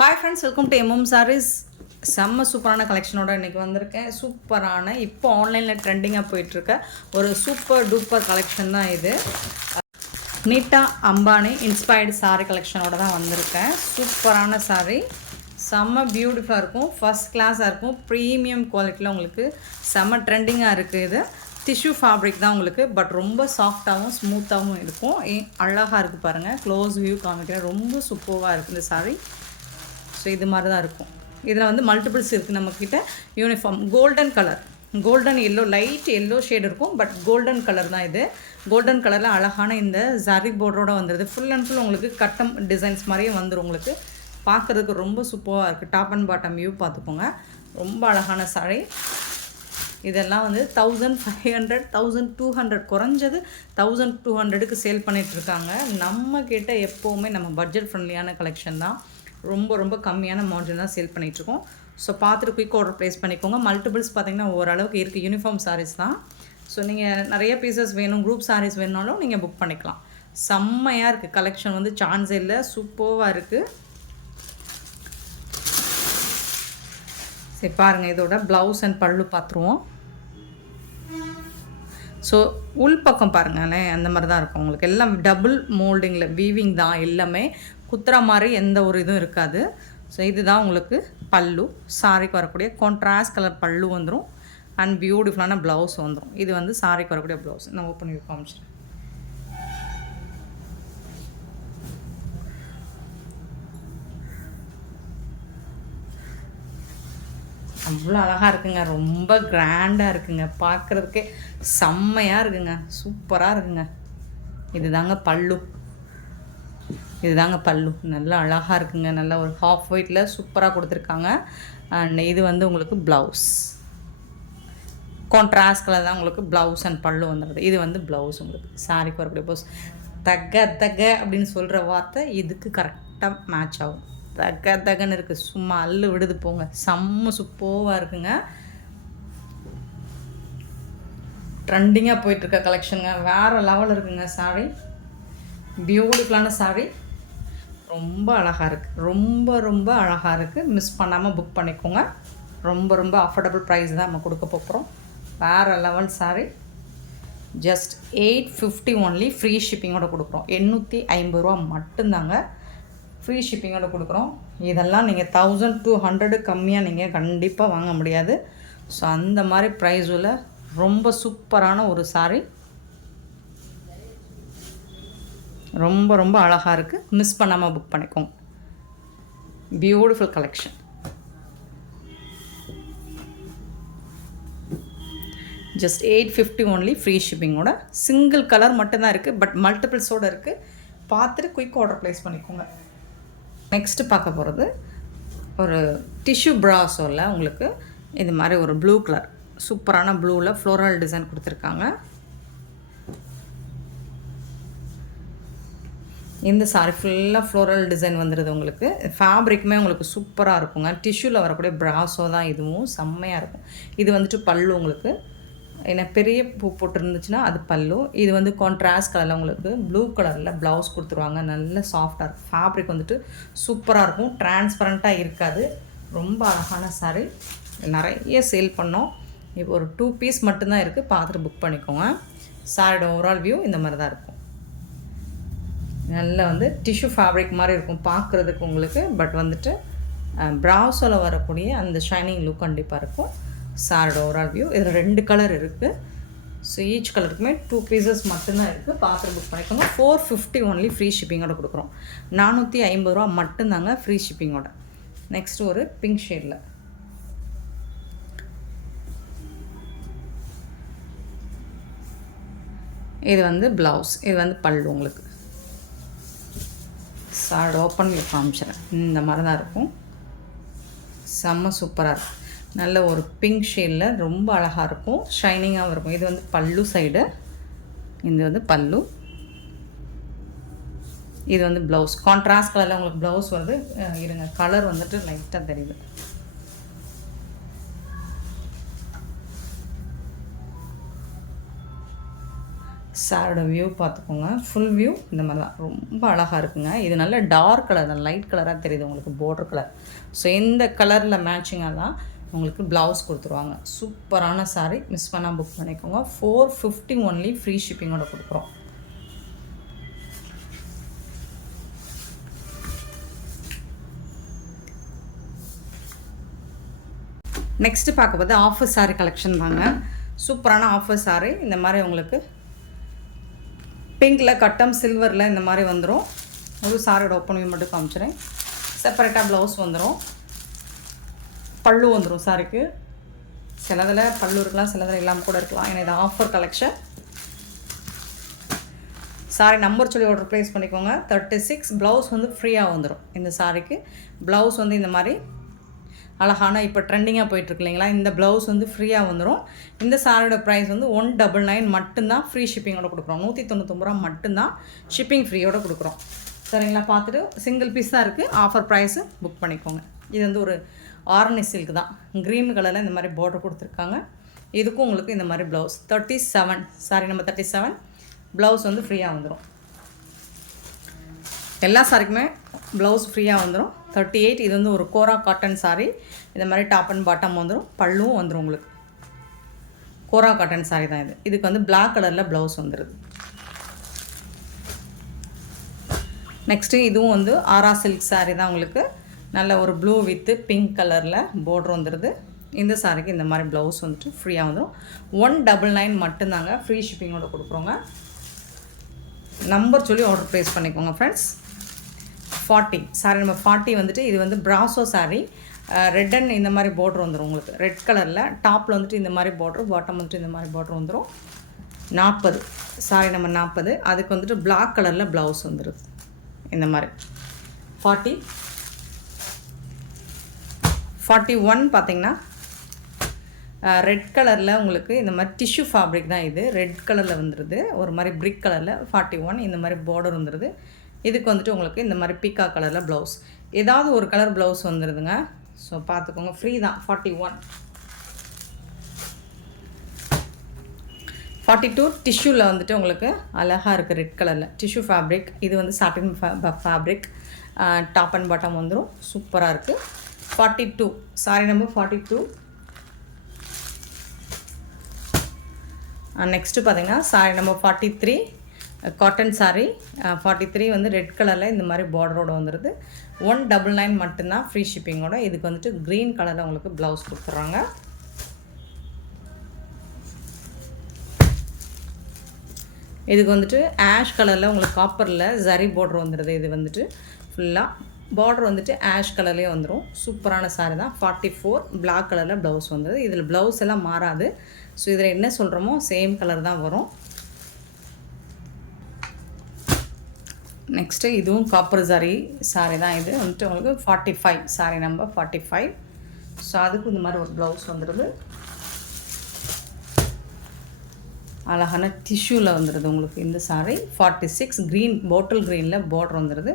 Hi friends, welcome to MM sarees. செம்ம சூப்பரான கலெக்ஷனோட இன்றைக்கி வந்திருக்கேன். சூப்பரான இப்போ ஆன்லைனில் ட்ரெண்டிங்காக போயிட்டுருக்க ஒரு சூப்பர் டூப்பர் கலெக்ஷன் தான் இது. நீட்டா அம்பானி இன்ஸ்பயர்டு சாரீ கலெக்ஷனோட தான் வந்திருக்கேன். சூப்பரான சாரீ, செம்ம பியூட்டிஃபுல்லாக இருக்கும், ஃபஸ்ட் கிளாஸாக இருக்கும், ப்ரீமியம் குவாலிட்டியில் உங்களுக்கு செம்ம ட்ரெண்டிங்காக இருக்குது. இது டிஷ்யூ ஃபேப்ரிக் தான் உங்களுக்கு, பட் ரொம்ப சாஃப்டாகவும் ஸ்மூத்தாகவும் இருக்கும். அழகாக இருக்குது பாருங்கள், க்ளோஸ் வியூ காமிக்கிறேன். ரொம்ப சூப்பராக இருக்குது இந்த சாரீ. ஸோ இது மாதிரி தான் இருக்கும். இதில் வந்து மல்டிபிள்ஸ் இருக்குது நம்மக்கிட்ட. Uniform golden colour, golden yellow, light yellow shade இருக்கும், பட் கோல்டன் கலர் தான் இது. கோல்டன் கலரில் அழகான இந்த ஜரி போர்டரோடு வந்துடுது. ஃபுல் அண்ட் ஃபுல் உங்களுக்கு கட்டம் டிசைன்ஸ் மாதிரியே வந்துடும். உங்களுக்கு பார்க்குறதுக்கு ரொம்ப சூப்பராக இருக்குது. டாப் அண்ட் பாட்டம் வியூ பார்த்துக்கோங்க, ரொம்ப அழகான சாரீ. இதெல்லாம் வந்து 1500 1200, குறைஞ்சது 1200க்கு சேல் பண்ணிகிட்ருக்காங்க. நம்மக்கிட்ட எப்போவுமே நம்ம பட்ஜெட் ஃப்ரெண்ட்லியான கலெக்ஷன் தான், ரொம்ப ரொம்ப கம்மியான மார்ஜின் தான் சேல் பண்ணிகிட்ருக்கோம். ஸோ பார்த்துட்டு குயிக் ஆர்டர் ப்ளேஸ் பண்ணிக்கோங்க. மல்டிபிள்ஸ் பார்த்திங்கன்னா ஓரளவுக்கு இருக்குது. யூனிஃபார்ம் சாரீஸ் தான். ஸோ நீங்கள் நிறைய பீசஸ் வேணும், குரூப் சாரீஸ் வேணுனாலும் நீங்கள் புக் பண்ணிக்கலாம். செம்மையாக இருக்குது கலெக்ஷன், வந்து சான்ஸே இல்லை, சூப்பராக இருக்குது. சரி பாருங்கள், இதோட ப்ளவுஸ் அண்ட் பல்லு பார்த்துருவோம். ஸோ உள் பக்கம் பாருங்களேன், அந்த மாதிரி தான் இருக்கும் உங்களுக்கு. எல்லாம் டபுள் மோல்டிங்கில் வீவிங் தான், எல்லாமே குத்துற மாதிரி எந்த ஒரு இதுவும் இருக்காது. ஸோ இதுதான் உங்களுக்கு பல்லு. சாரிக்கு வரக்கூடிய கான்ட்ராஸ்ட் கலர் பல்லு வந்துடும் அண்ட் பியூட்டிஃபுல்லான ப்ளவுஸ் வந்துடும். இது வந்து சாரிக்கு வரக்கூடிய ப்ளவுஸ். நான் ஓப்பன் பண்ணி காமிச்சிடுறேன். அவ்வளோ அழகாக இருக்குங்க, ரொம்ப கிராண்டாக இருக்குங்க, பார்க்குறதுக்கே செம்மையாக இருக்குங்க, சூப்பராக இருக்குங்க. இதுதாங்க பல்லு, இதுதாங்க பல்லு. நல்லா அழகாக இருக்குங்க, நல்லா ஒரு ஹாஃப் ஒயிட்டில் சூப்பராக கொடுத்துருக்காங்க. அண்ட் இது வந்து உங்களுக்கு ப்ளவுஸ், கான்ட்ராஸ்ட் கலர் தான் உங்களுக்கு ப்ளவுஸ் அண்ட் பல்லு வந்துடுது. இது வந்து ப்ளவுஸ் உங்களுக்கு சாரிக்கு வரக்கூடிய ப்ளவுஸ். தக அப்படின்னு சொல்கிற வார்த்தை இதுக்கு கரெக்டாக மேட்ச் ஆகும். தகன்னு இருக்குது, சும்மா அள்ளு விடுது போங்க, செம்ம சூப்பராக இருக்குங்க. ட்ரெண்டிங்காக போயிட்டுருக்க கலெக்ஷனுங்க, வேறு லெவல் இருக்குங்க. சாரி பியூட்டிஃபுல்லான சாரி, ரொம்ப அழகாக இருக்குது, ரொம்ப ரொம்ப அழகாக இருக்குது. மிஸ் பண்ணாமல் புக் பண்ணிக்கோங்க. ரொம்ப ரொம்ப அஃபோர்டபுள் ப்ரைஸ் தான் நம்ம கொடுக்க போகிறோம். வேறு level sari. Just 850 only, free ஷிப்பிங்கோட கொடுக்குறோம். 850 ரூபா மட்டும்தாங்க, ஃப்ரீ ஷிப்பிங்கோட கொடுக்குறோம். இதெல்லாம் நீங்கள் 1200 கம்மியாக நீங்கள் கண்டிப்பாக வாங்க முடியாது. ஸோ அந்த மாதிரி ப்ரைஸில் ரொம்ப சூப்பரான ஒரு சாரி, ரொம்ப ரொம்ப அழகாக இருக்குது. மிஸ் பண்ணாமல் புக் பண்ணிக்கோங்க. Beautiful collection. Just 850 only, free ஷிப்பிங்கோட. சிங்கிள் கலர் மட்டும்தான் இருக்குது, பட் மல்டிபிள்ஸோடு இருக்குது. பார்த்துட்டு குயிக் ஆர்டர் ப்ளேஸ் பண்ணிக்கோங்க. நெக்ஸ்ட்டு பார்க்க போகிறது ஒரு டிஷ்யூ ப்ராஸோவில் உங்களுக்கு இது மாதிரி ஒரு ப்ளூ கலர், சூப்பரான ப்ளூவில் ஃப்ளோரல் டிசைன் கொடுத்துருக்காங்க. இந்த சாரி ஃபுல்லாக ஃப்ளோரல் டிசைன் வந்துடுது உங்களுக்கு. ஃபேப்ரிக்குமே உங்களுக்கு சூப்பராக இருக்குங்க. டிஷ்யூவில் வரக்கூடிய ப்ராஸோ தான் இதுவும், செம்மையாக இருக்கும். இது வந்துட்டு பல்லு உங்களுக்கு, ஏன்னா பெரிய பூ போட்டுருந்துச்சுன்னா அது பல்லு. இது வந்து கான்ட்ராஸ்ட் கலரில் உங்களுக்கு ப்ளூ கலரில் ப்ளவுஸ் கொடுத்துருவாங்க. நல்ல சாஃப்டாக இருக்கும். ஃபேப்ரிக் வந்துட்டு சூப்பராக இருக்கும், டிரான்ஸ்பரண்ட்டாக இருக்காது. ரொம்ப அழகான சாரி, நிறைய சேல் பண்ணோம். இப்போ ஒரு 2 பீஸ் மட்டும்தான் இருக்குது, பார்த்துட்டு புக் பண்ணிக்கோங்க. சாரியோட ஓவரால் வியூ இந்த மாதிரி தான் இருக்கும். நல்லா வந்து டிஷ்யூ ஃபேப்ரிக் மாதிரி இருக்கும் பார்க்குறதுக்கு உங்களுக்கு, பட் வந்துட்டு ப்ராஸோவில் வரக்கூடிய அந்த ஷைனிங் லுக் கண்டிப்பாக இருக்கும். சாரோட ஓவரால் வியூ. இதில் 2 கலர் இருக்குது. ஸோ ஈச் கலருக்குமே 2 பீசஸ் மட்டும்தான் இருக்குது, பார்த்துட்டு புக் பண்ணிக்கோங்க. 450 ஒன்லி, ஃப்ரீ ஷிப்பிங்கோட கொடுக்குறோம். 450 ரூபா மட்டும்தாங்க ஃப்ரீ ஷிப்பிங்கோட. நெக்ஸ்ட் ஒரு பிங்க் ஷேடில், இது வந்து ப்ளவுஸ், இது வந்து பல்லு உங்களுக்கு. சாரோட ஓப்பன் பண்ணி காமிச்சிடறேன். இந்த மாதிரி தான் இருக்கும், செம்ம சூப்பராக இருக்கும். நல்ல ஒரு பிங்க் ஷேடில் ரொம்ப அழகாக இருக்கும், ஷைனிங்காகவும் இருக்கும். இது வந்து பல்லு சைடு, இது வந்து பல்லு. இது வந்து ப்ளவுஸ், கான்ட்ராஸ்ட் கலரில் உங்களுக்கு ப்ளவுஸ் வருது. இருங்க, கலர் வந்துட்டு லைட்டாக தெரியுது. சாரோட வியூ பார்த்துக்கோங்க. ஃபுல் வியூ இந்த மாதிரி தான், ரொம்ப அழகாக இருக்குங்க. இது நல்ல டார்க் கலர் தான், லைட் கலராக தெரியுது உங்களுக்கு, பார்டர் கலர். ஸோ இந்த கலரில் மேட்சிங்காக தான் உங்களுக்கு ப்ளவுஸ் கொடுத்துருவாங்க. சூப்பரான சாரீ, மிஸ் பண்ணால் புக் பண்ணிக்கோங்க. 450 ஒன்லி, ஃப்ரீ ஷிப்பிங்கோட கொடுக்குறோம். நெக்ஸ்ட்டு பார்க்க போது ஆஃபர் சாரீ கலெக்ஷன் தாங்க. சூப்பரான ஆஃபர் சாரீ. இந்த மாதிரி உங்களுக்கு பிங்கில் கட்டம் சில்வரில் இந்த மாதிரி வந்துடும். ஒரு சாரியோட ஓப்பன் மட்டும் காமிச்சிடுறேன். செப்பரேட்டாக ப்ளவுஸ் வந்துடும், பல்லு வந்துடும் சாரிக்கு. சிலதில் பல்லு இருக்கலாம், சிலதில் இல்லாமல் கூட இருக்கலாம். ஏன்னா இது ஆஃபர் கலெக்ஷன். சாரி நம்பர் சொல்லி ஆர்டர் ப்ளேஸ் பண்ணிக்கோங்க. 36. ப்ளவுஸ் வந்து ஃப்ரீயாக வந்துடும். இந்த சாரிக்கு ப்ளவுஸ் வந்து இந்த மாதிரி அழகான இப்போ ட்ரெண்டிங்காக போயிட்டுருக்கு இல்லைங்களா, இந்த ப்ளவுஸ் வந்து ஃப்ரீயாக வந்துடும். இந்த சாரியோட ப்ரைஸ் வந்து 199 மட்டும்தான், ஃப்ரீ ஷிப்பிங்கோட கொடுக்குறோம். 199 ரூபா மட்டும்தான் ஷிப்பிங் ஃப்ரீயோட கொடுக்குறோம். சரிங்களா, பார்த்துட்டு சிங்கிள் பீஸ் தான் இருக்குது. ஆஃபர் ப்ரைஸு புக் பண்ணிக்கோங்க. இது வந்து ஒரு ஆர்னி சில்க் தான், க்ரீன் கலரில் இந்த மாதிரி பார்டர் கொடுத்துருக்காங்க. இதுக்கும் உங்களுக்கு இந்த மாதிரி ப்ளவுஸ் 37. Sorry number 37. ப்ளவுஸ் வந்து ஃப்ரீயாக வந்துடும். எல்லா சாரிக்குமே ப்ளவுஸ் ஃப்ரீயாக வந்துடும். 38. இது வந்து ஒரு கோரா காட்டன் சாரீ. இந்த மாதிரி டாப் அண்ட் பாட்டம் வந்துடும், பல்லுவும் வந்துடும் உங்களுக்கு. கோரா காட்டன் சாரீ தான் இது. இதுக்கு வந்து பிளாக் கலரில் ப்ளவுஸ் வந்துடுது. நெக்ஸ்ட்டு இதுவும் வந்து ஆரா சில்க் சாரீ தான் உங்களுக்கு. நல்ல ஒரு ப்ளூ வித்து பிங்க் கலரில் பார்டர் வந்துடுது. இந்த சாரிக்கு இந்த மாதிரி ப்ளவுஸ் வந்துட்டு ஃப்ரீயாக வந்துடும். 199 மட்டும்தாங்க, ஃப்ரீ ஷிப்பிங்கோட கொடுக்குறோங்க. நம்பர் சொல்லி ஆர்டர் ப்ளேஸ் பண்ணிக்கோங்க ஃப்ரெண்ட்ஸ். 40. சாரி நம்பர் 40 வந்துட்டு இது வந்து ப்ராசோ சாரீ. ரெட் அண்ட் இந்த மாதிரி பார்டர் வந்துடும் உங்களுக்கு, ரெட் கலரில். டாப்பில் வந்துட்டு இந்த மாதிரி பார்டர், பாட்டம் வந்துட்டு இந்த மாதிரி பார்டர் வந்துடும். 40. Sorry number 40. அதுக்கு வந்துட்டு பிளாக் கலரில் ப்ளவுஸ் வந்துடுது இந்த மாதிரி. 40. 41 பார்த்திங்கன்னா ரெட் கலரில் உங்களுக்கு இந்த மாதிரி டிஷ்யூ ஃபேப்ரிக் தான் இது. ரெட் கலரில் வந்துடுது, ஒரு மாதிரி பிரிக் கலரில். 41 இந்த மாதிரி பார்டர் வந்துடுது. இதுக்கு வந்துட்டு உங்களுக்கு இந்த மாதிரி பீக்கா கலரில் ப்ளவுஸ், ஏதாவது ஒரு கலர் ப்ளவுஸ் வந்துடுதுங்க. ஸோ பார்த்துக்கோங்க, ஃப்ரீ தான். 41. 42 டிஷ்யூவில் வந்துட்டு உங்களுக்கு அழகாக இருக்குது, ரெட் கலரில் டிஷ்யூ ஃபேப்ரிக். இது வந்து சாட்டின் ஃபேப்ரிக், டாப் அண்ட் பாட்டம் வந்துடும், சூப்பராக இருக்குது. 42. Sorry number 42. நெக்ஸ்ட்டு பார்த்திங்கன்னா சாரி நம்பர் 43. காட்டன் சாரீ. 43 வந்து ரெட் கலரில் இந்த மாதிரி பார்டரோடு வந்துடுது. 199 மட்டும்தான், ஃப்ரீ ஷிப்பிங்கோட. இதுக்கு வந்துட்டு க்ரீன் கலரில் உங்களுக்கு ப்ளவுஸ் கொடுத்துட்றாங்க. இதுக்கு வந்துட்டு ஆஷ் கலரில் உங்களுக்கு காப்பரில் ஜரி பார்டர் வந்துடுது. இது வந்துட்டு ஃபுல்லாக பார்டர் வந்துட்டு ஆஷ் கலர்லேயே வந்துடும். சூப்பரான சாரீ தான். 44. பிளாக் கலரில் ப்ளவுஸ் வந்துடுது. இதில் ப்ளவுஸ் எல்லாம் மாறாது. ஸோ இதில் என்ன சொல்கிறோமோ சேம் கலர் தான் வரும். நெக்ஸ்ட்டு இதுவும் காப்பர் சாரீ தான். இது வந்துட்டு உங்களுக்கு 45. சாரீ நம்பர் 45. ஸோ அதுக்கு இந்த மாதிரி ஒரு ப்ளவுஸ் வந்துடுது. அழகான டிஷ்யூவில் வந்துடுது உங்களுக்கு இந்த சாரீ. 46. க்ரீன், பாட்டில் க்ரீனில் பார்டர் வந்துடுது.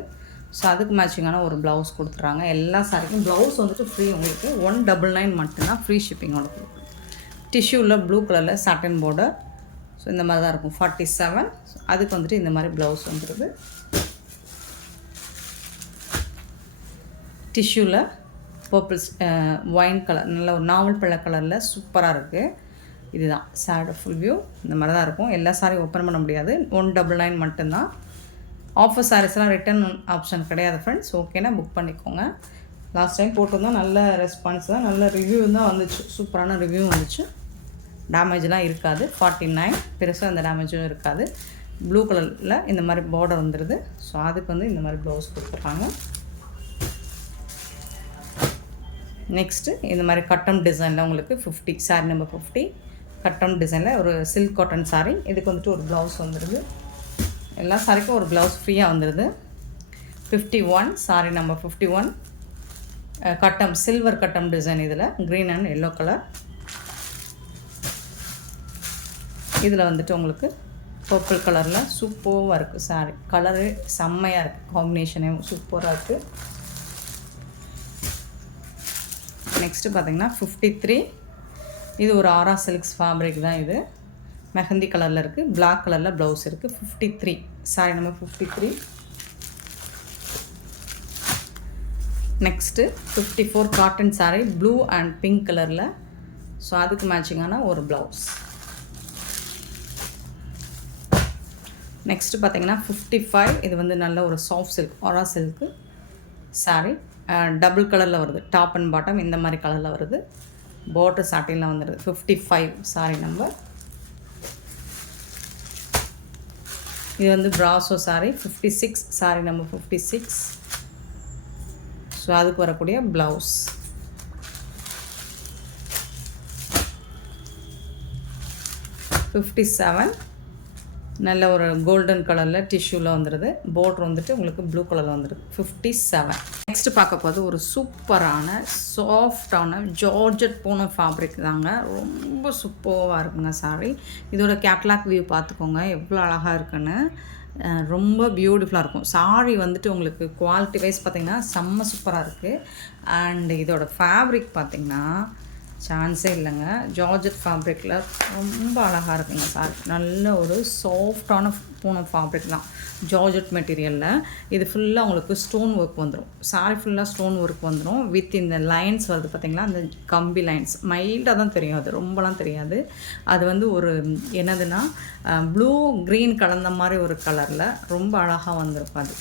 ஸோ அதுக்கு மேட்சிங்கான ஒரு ப்ளவுஸ் கொடுத்துட்றாங்க. எல்லா சாரிக்கும் ப்ளவுஸ் வந்துட்டு ஃப்ரீ உங்களுக்கு. 199 மட்டும்தான், ஃப்ரீ ஷிப்பிங்கோட கொடுக்குறோம். டிஷ்யூவில் ப்ளூ கலரில் சாட்டன் பார்டர். ஸோ இந்த மாதிரி தான் இருக்கும். 47. அதுக்கு வந்துட்டு இந்த மாதிரி ப்ளவுஸ் வந்துடுது. டிஷ்யூவில் பர்பிள்ஸ் ஒயின் கலர், நல்ல ஒரு நாவல் பழ கலரில் சூப்பராக இருக்குது. இதுதான் சாரோட ஃபுல் வியூ. இந்த மாதிரி தான் இருக்கும். எல்லா சாரியும் ஓப்பன் பண்ண முடியாது. 199 மட்டும்தான். ஆஃபர் சாரீஸ்லாம் ரிட்டன் ஆப்ஷன் கிடையாது ஃப்ரெண்ட்ஸ். ஓகேனா புக் பண்ணிக்கோங்க. லாஸ்ட் டைம் போட்டிருந்தோம், நல்ல ரெஸ்பான்ஸ் தான், நல்ல ரிவ்யூ தான் வந்துச்சு. சூப்பரான ரிவ்யூ வந்துச்சு. டேமேஜ்லாம் இருக்காது. 49. பெருசாக அந்த டேமேஜும் இருக்காது. ப்ளூ கலரில் இந்த மாதிரி பார்டர் வந்துடுது. ஸோ அதுக்கு வந்து இந்த மாதிரி ப்ளவுஸ் கொடுத்துருக்காங்க. நெக்ஸ்ட்டு இந்த மாதிரி கட்டம் டிசைனில் உங்களுக்கு 50. Sorry number 50. கட்டம் டிசைனில் ஒரு சில்க் காட்டன் சாரீ. இதுக்கு வந்துட்டு ஒரு ப்ளவுஸ் வந்துடுது. எல்லா சாரிக்கும் ஒரு ப்ளவுஸ் ஃப்ரீயாக வந்துடுது. 51. Sorry number 51. கட்டம், சில்வர் கட்டம் டிசைன். இதில் க்ரீன் அண்ட் எல்லோ கலர். இதில் வந்துட்டு உங்களுக்கு பர்பிள் கலரில் சூப்பராக இருக்குது சாரீ. கலரு செம்மையாக இருக்குது, காம்பினேஷனே சூப்பராக இருக்குது. நெக்ஸ்ட்டு பார்த்திங்கன்னா 53. இது ஒரு ஆரா சில்க்ஸ் ஃபேப்ரிக் தான். இது மெஹந்தி கலரில் இருக்குது, பிளாக் கலரில் ப்ளவுஸ் இருக்குது. 53 sorry number 53. Next 54 cotton sari blue and pink கலரில். ஸோ அதுக்கு மேட்சிங்கான ஒரு ப்ளவுஸ். நெக்ஸ்ட்டு பார்த்தீங்கன்னா 55 இது வந்து நல்ல ஒரு சாஃப்ட் சில்க் ஆரா சில்க்கு சாரீ. டபுள் கலரில் வருது, டாப் அண்ட் பாட்டம் இந்த மாதிரி கலரில் வருது. பார்டர் சாட்டினில் வந்துடுது. 55 சாரீ நம்பர். இது வந்து brasso sari 56 sari number 56. So அதுக்கு வரக்கூடிய ப்ளவுஸ். $57 நல்ல ஒரு கோல்டன் கலரில் டிஷ்யூவில் வந்துடுது. பார்டர் வந்துட்டு உங்களுக்கு ப்ளூ கலரில் வந்துடுது. 57. நெக்ஸ்ட்டு பார்க்க போது ஒரு சூப்பரான சாஃப்டான ஜார்ஜட் போன ஃபேப்ரிக் தாங்க. ரொம்ப சூப்பராக இருக்குங்க சாரி. இதோட கேட்லாக் வியூ பார்த்துக்கோங்க எவ்வளோ அழகாக இருக்குன்னு. ரொம்ப பியூட்டிஃபுல்லாக இருக்கும் சாரி வந்துட்டு. உங்களுக்கு குவாலிட்டி வைஸ் பார்த்திங்கன்னா செம்ம சூப்பராக இருக்குது. அண்ட் இதோட ஃபேப்ரிக் பார்த்திங்கன்னா சான்ஸே இல்லைங்க. ஜார்ஜட் ஃபேப்ரிக்கில் ரொம்ப அழகாக இருக்குங்க சார். நல்ல ஒரு சாஃப்டான பூனம் ஃபேப்ரிக் தான், ஜார்ஜட் மெட்டீரியலில். இது ஃபுல்லாக உங்களுக்கு ஸ்டோன் ஒர்க் வந்துடும். சாரி ஃபுல்லாக ஸ்டோன் ஒர்க் வந்துடும். வித் இந்த லைன்ஸ் வருது பார்த்திங்களா, அந்த கம்பி லைன்ஸ் மைல்டாக தான் தெரியும், அது ரொம்பலாம் தெரியாது. அது வந்து ஒரு என்னதுன்னா ப்ளூ க்ரீன் கலந்த மாதிரி ஒரு கலரில் ரொம்ப அழகாக வந்திருக்கும். அது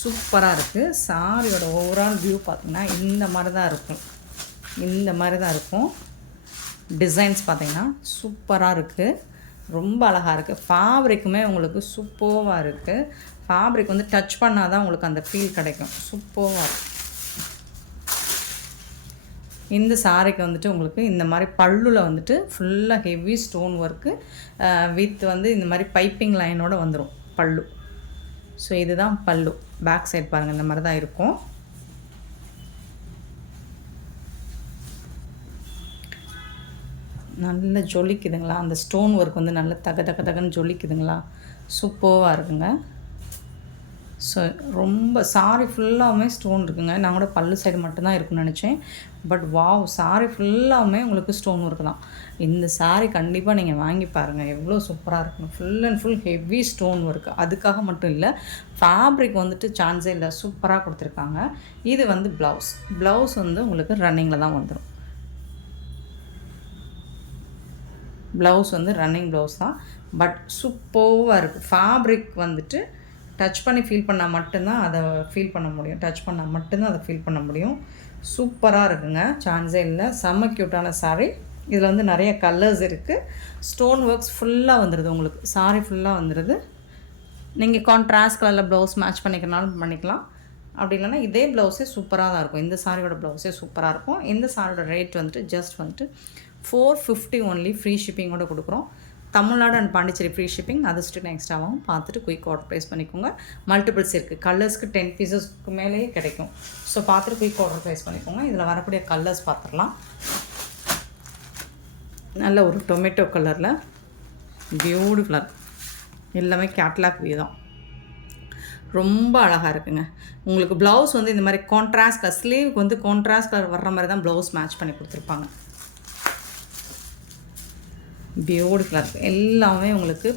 சூப்பராக இருக்குது. சாரியோட ஓவரால் வியூ பார்த்திங்கன்னா இந்த மாதிரி தான் இருக்கும். இந்த மாதிரி தான் இருக்கும். டிசைன்ஸ் பார்த்திங்கன்னா சூப்பராக இருக்குது, ரொம்ப அழகாக இருக்குது. ஃபேப்ரிக்குமே உங்களுக்கு சூப்பராக இருக்குது. ஃபேப்ரிக் வந்து டச் பண்ணால் தான் உங்களுக்கு அந்த ஃபீல் கிடைக்கும். சூப்பராக இருக்குது. இந்த சாரிக்கு வந்துட்டு உங்களுக்கு இந்த மாதிரி பல்லுவில் வந்துட்டு ஃபுல்லாக ஹெவி ஸ்டோன் ஒர்க்கு வித் வந்து இந்த மாதிரி பைப்பிங் லைனோடு வந்துடும் பல்லு. ஸோ இதுதான் பல்லு. பேக் சைட் பாருங்கள் இந்த மாதிரி தான் இருக்கும். நல்ல ஜொலிக்குதுங்களா, அந்த ஸ்டோன் ஒர்க் வந்து நல்ல தகன்னு ஜொலிக்குதுங்களா, சூப்பராக இருக்குங்க. ஸோ ரொம்ப சாரி ஃபுல்லாகவுமே ஸ்டோன் இருக்குங்க. நான் கூட பல்லு சைடு மட்டும்தான் இருக்குன்னு நினச்சேன். பட் வாவ், சாரி ஃபுல்லாகவுமே உங்களுக்கு ஸ்டோன் ஒர்க் தான். இந்த சாரி கண்டிப்பாக நீங்கள் வாங்கி பாருங்கள், எவ்வளோ சூப்பராக இருக்குங்க. Full and full heavy stone work. அதுக்காக மட்டும் இல்லை, ஃபேப்ரிக் வந்துட்டு சான்ஸே இல்லை, சூப்பராக கொடுத்துருக்காங்க. இது வந்து ப்ளவுஸ் வந்து உங்களுக்கு ரன்னிங்கில் தான் வந்துடும். ப்ளவுஸ் வந்து ரன்னிங் ப்ளவுஸ் தான், பட் சூப்பராக இருக்குது. ஃபேப்ரிக் வந்துட்டு டச் பண்ணி ஃபீல் பண்ணால் மட்டும்தான் அதை ஃபீல் பண்ண முடியும். டச் பண்ணால் மட்டும்தான் அதை ஃபீல் பண்ண முடியும். சூப்பராக இருக்குங்க, சான்ஸே இல்லை. செம்ம க்யூட்டான சாரீ. இதில் வந்து நிறைய கலர்ஸ் இருக்குது. ஸ்டோன் ஒர்க்ஸ் ஃபுல்லாக வந்துடுது உங்களுக்கு. சாரீ ஃபுல்லாக வந்துடுது. நீங்கள் கான்ட்ராஸ்ட் கலரில் ப்ளவுஸ் மேட்ச் பண்ணிக்கிறனாலும் பண்ணிக்கலாம். அப்படி இல்லைன்னா இதே ப்ளவுஸே சூப்பராக தான் இருக்கும். இந்த சாரியோட ப்ளவுஸே சூப்பராக இருக்கும். இந்த சாரியோட ரேட் வந்துட்டு ஜஸ்ட் வந்துட்டு 450 ஒன்லி. ஃப்ரீ ஷிப்பிங்கோடு கொடுக்குறோம். Tamil Nadu and Pondicherry free shipping. அது ஸ்டில் எக்ஸ்ட்ராவாகவும் பார்த்துட்டு குயிக் ஆர்டர் ப்ளேஸ் பண்ணிக்கோங்க. மல்டிபிள்ஸ் இருக்குது, கலர்ஸ்க்கு 10 பீசஸ்க்கு மேலேயே கிடைக்கும். ஸோ பார்த்துட்டு குயிக் ஆர்டர் ப்ளேஸ் பண்ணிக்கோங்க. இதில் வரக்கூடிய கலர்ஸ் பார்த்துடலாம். நல்ல ஒரு டொமேட்டோ கலரில் பியூட்டிஃபுல்லாக இருக்குது. எல்லாமே கேட்லாக் வியூ தான், ரொம்ப அழகாக இருக்குங்க. உங்களுக்கு ப்ளவுஸ் வந்து இந்த மாதிரி கான்ட்ராஸ்ட் கலர், ஸ்லீவுக்கு வந்து கான்ட்ராஸ்ட் கலர் வர்ற மாதிரி தான் ப்ளவுஸ் மேட்ச் பண்ணி கொடுத்துருப்பாங்க. பியூட்டிஃபுல்லாக இருக்குது. எல்லாமே உங்களுக்கு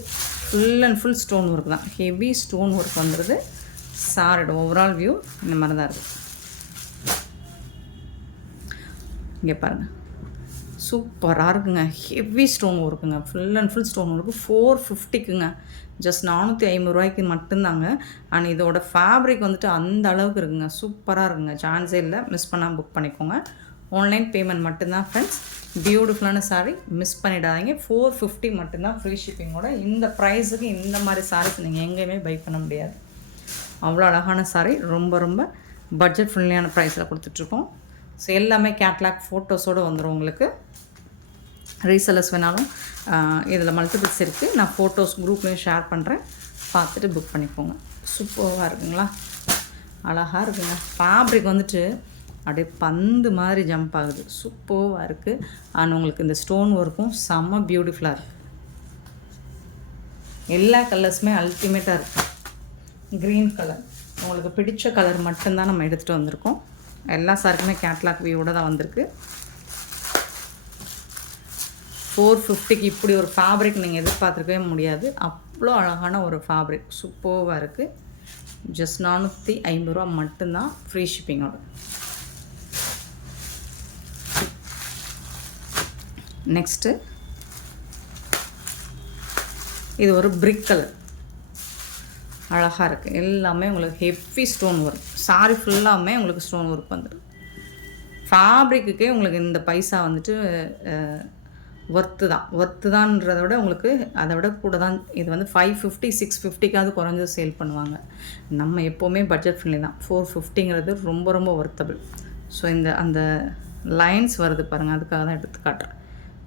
full and full stone work தான், ஹெவி ஸ்டோன் ஒர்க் வந்துடுது. சாரோட ஓவரால் வியூ இந்த மாதிரி தான் இருக்குது. இங்கே பாருங்கள், சூப்பராக இருக்குங்க. ஹெவி ஸ்டோன் ஒர்க்குங்க, full and full stone work. 450க்குங்க, ஜஸ்ட் 450 ரூபாய்க்கு மட்டும்தாங்க. அண்ட் இதோட ஃபேப்ரிக் வந்துட்டு அந்த அளவுக்கு இருக்குங்க, சூப்பராக இருக்குங்க. சான்ஸே இல்லை, மிஸ் பண்ணாமல் புக் பண்ணிக்கோங்க. ஆன்லைன் பேமெண்ட் மட்டும்தான் ஃப்ரெண்ட்ஸ். பியூட்டிஃபுல்லான சாரீ, மிஸ் பண்ணிடாதீங்க. 450 மட்டும்தான் ஃப்ரீ ஷிப்பிங்கோட. இந்த ப்ரைஸுக்கு இந்த மாதிரி சாரீஸ் நீங்கள் எங்கேயுமே பை பண்ண முடியாது. அவ்வளோ அழகான சாரீ, ரொம்ப ரொம்ப பட்ஜெட் ஃப்ரெண்ட்லியான ப்ரைஸில் கொடுத்துட்ருக்கோம். ஸோ எல்லாமே கேட்லாக் ஃபோட்டோஸோடு வந்துடும் உங்களுக்கு. ரீசெல்லர்ஸ் வேணாலும் இதில் மல்டிபிள்ஸ் இருக்குது. நான் ஃபோட்டோஸ் குரூப்லேயும் ஷேர் பண்ணுறேன், பார்த்துட்டு புக் பண்ணிக்கோங்க. சூப்பராக இருக்குங்களா, அழகாக இருக்குங்க. ஃபேப்ரிக் வந்துட்டு அப்படியே பந்து மாதிரி ஜம்ப் ஆகுது, சூப்பராக இருக்குது. ஆனால் உங்களுக்கு இந்த ஸ்டோன் ஒர்க்கும் செம்ம பியூட்டிஃபுல்லாக இருக்குது. எல்லா கலர்ஸுமே அல்டிமேட்டாக இருக்குது. க்ரீன் கலர் உங்களுக்கு பிடிச்ச கலர் மட்டும்தான் நம்ம எடுத்துகிட்டு வந்திருக்கோம். எல்லா சாருக்குமே கேட்லாக் வியூவோட தான் வந்திருக்கு. 450க்கு இப்படி ஒரு ஃபேப்ரிக் நீங்கள் எதிர்பார்த்துருக்கவே முடியாது. அவ்வளோ அழகான ஒரு ஃபேப்ரிக் சூப்பராக இருக்குது. ஜஸ்ட் 450 ரூபா மட்டும்தான், ஃப்ரீ ஷிப்பிங்கோட. நெக்ஸ்ட்டு இது ஒரு பிரிக் கலர், அழகாக இருக்குது. எல்லாமே உங்களுக்கு ஹெவி ஸ்டோன் ஒர்க், சாரி ஃபுல்லாமே உங்களுக்கு ஸ்டோன் ஒர்க் வந்துடும். ஃபேப்ரிக்குக்கே உங்களுக்கு இந்த பைசா வந்துட்டு ஒர்த்து தான்றதை விட உங்களுக்கு அதை விட கூட தான். இது வந்து 550 650க்காவது குறைஞ்சது சேல் பண்ணுவாங்க. நம்ம எப்போவுமே பட்ஜெட் ஃப்ரெண்ட்லி தான். 450ங்கிறது ரொம்ப ரொம்ப ஒர்த்தபிள். ஸோ அந்த லைன்ஸ் வருது பாருங்கள், அதுக்காக தான் எடுத்து காட்டுறேன்.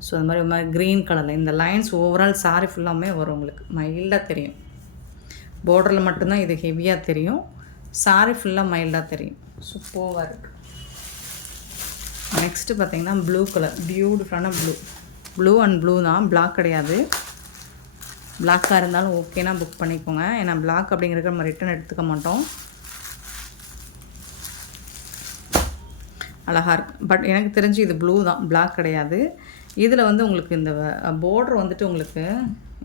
ஸோ அது மாதிரி க்ரீன் கலரில் இந்த லைன்ஸ் ஓவரால் சாரி ஃபுல்லாமே வரும். உங்களுக்கு மைல்டாக தெரியும். பார்டரில் மட்டும்தான் இது ஹெவியாக தெரியும், சாரி ஃபுல்லாக மைல்டாக தெரியும். சூப்பராக இருக்குது. நெக்ஸ்ட்டு பார்த்திங்கன்னா ப்ளூ கலர், பியூட்டிஃபுல்லான ப்ளூ அண்ட் ப்ளூ தான், பிளாக் கிடையாது. பிளாக்காக இருந்தாலும் ஓகேனா புக் பண்ணிக்கோங்க. ஏன்னா பிளாக் அப்படிங்கிறத நம்ம ரிட்டன் எடுத்துக்க மாட்டோம். அழகாக இருக்குது. பட் எனக்கு தெரிஞ்சு இது ப்ளூ தான், பிளாக் கிடையாது. இதில் வந்து உங்களுக்கு இந்த பார்டர் வந்துட்டு உங்களுக்கு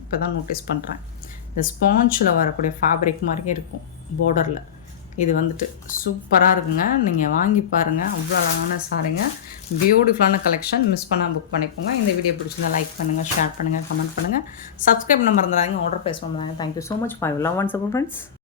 இப்போ தான் நோட்டீஸ் பண்ணுறேன், இந்த ஸ்பாஞ்சில் வரக்கூடிய ஃபேப்ரிக் மாதிரியே இருக்கும் பார்டரில். இது வந்துட்டு சூப்பராக இருக்குங்க. நீங்கள் வாங்கி பாருங்கள், அவ்வளோ அழகான சாரிங்க. பியூட்டிஃபுல்லான கலெக்ஷன். மிஸ் பண்ணால் புக் பண்ணிக்கோங்க. இந்த வீடியோ பிடிச்சிருந்தா லைக் பண்ணுங்கள், ஷேர் பண்ணுங்கள், கமெண்ட் பண்ணுங்கள், சப்ஸ்கிரைப் பண்ண மறந்துடாதீங்க. ஆர்டர் ப்ளேஸ் பண்ணுறாங்க. Thank you so much for you love and support friends.